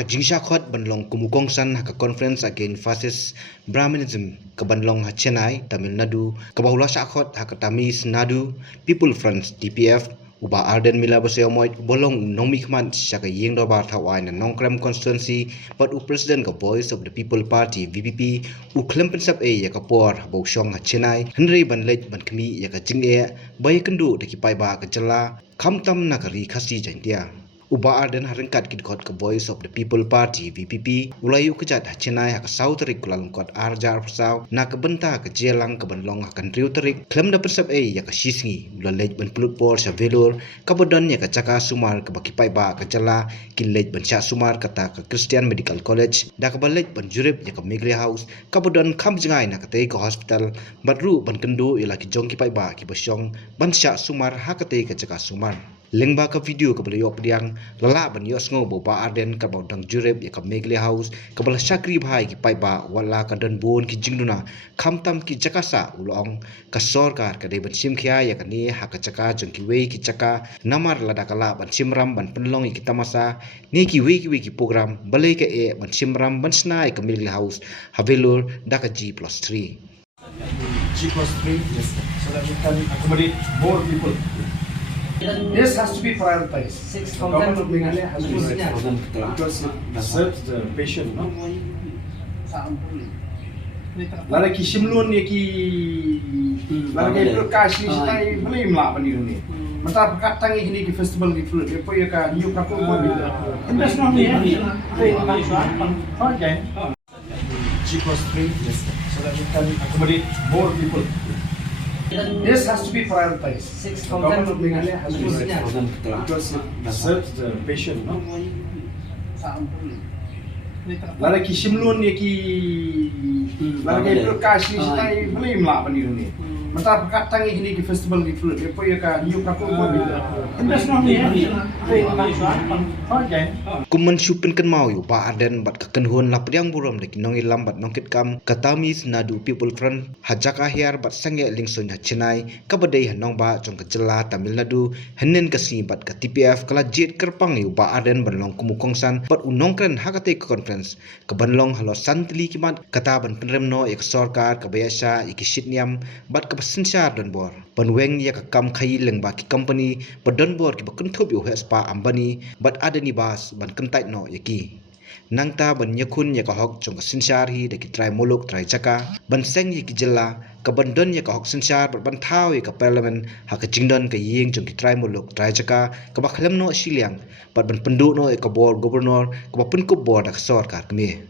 haka jingsha khot banlong kumukongsan haka conference against fascist Brahminism ke banlong ha Chennai, Tamil Nadu, ke bahula syakot haka Tamis Nadu, People Front DPF, uba Arden Mila Baseomoy, bolong nong mikman syaka yeng dobar thawai na nongkrem constituency, but u president ka Voice of the People Party VPP, u klempensap ya ka por bausyong ha Chennai, Henry banlej ban kemi ya ka jingye, bayi kendu deki pai ba ka jela, kamtam nakari khasi jantia. Uba Arden haringkat kidkot ke Voice of the People Party VPP ulayu kejat Chennai hak South Terik kulalungkot arjar persau na kebenta ke jelang ke benlong akan Riu Terik klem da persep ya ke sisngi ulalej ben pelut por sya velur kabodon ya ke caka sumar ke baki pai ba ke jela kinlej ben sya sumar kata ke Christian Medical College da ke balej ben jurip ya ke Megri House kabodon kam jengai na ke tei ke hospital badru ben kendu ila ki jong ki pai ba ki basyong ben sya sumar hak ke tei ke caka sumar lengba ke video ke beliau pediang lala ban yos ngo boba Arden ke baudang jurep ya ke Megli House ke bala syakri bhai ki pai ba wala ka dan bon ki jingduna khamtam ki jakasa ulong ka sorkar ke dei ban sim khia ya ke ni ha ka caka jong ki wei ki caka namar lada kala ban simram ban penlong ki tamasa ni ki wei ki program balai ke ban simram ban snai ke Megli House havelur da ka G+3 G+3, yes, so that we can accommodate more people. This has to be prioritized. The government of Meghalaya has to prioritize because it serves the patient. No? Lara ki simlun ni ki lara ki prakash ni sitai boleh imla pani ni. Mata pekat tangi ini ki festival ki fruit. Depo ya ka new kapu mo ni. Invest no ni. G+3, yes, so that we can accommodate more people. This has to be prioritized. The government of Meghalaya has to prioritize because it serves the patient. No? Lara ki simlun ni ki lara ki prakash ni sitai boleh imla pani ni. Mata pekat tangi ini ki festival ki fruit. Depo ya ka new kapu mo ni. Invest no ni. Kuman syupin kan mau yu ba Arden bat ka kenhun lap yang buram de kinong ilam bat nongkit kam Katamis Nadu People Front hajak ahyar bat sange lingsun ha Chennai ka badai hanong ba jong ka jela Tamil Nadu henen ka si bat ka TPF kala jet kerpang yu ba Arden banlong kumukongsan bat unongkren hakate ka conference ka banlong halo santli kimat kata ban penremno ek sarkar ka bayasa ikisitniam bat ka basensyar don bor panweng ya ka kam khai leng ba ki company badon bor ki bakenthop yu hespa ambani bat ada ni bas ban kentai no yaki nangta ban yakun ya ka hok jong ka sensyar hi de ki trai molok trai chaka ban seng yi ki jela ka bandon ya ka hok sensyar ban thau ya ka parliament ha ka jingdon ka yeng jong ki trai molok trai chaka ka ba khlem no siliang bat ban pendu no ka bor governor ka ba pun ko bor da sarkar kme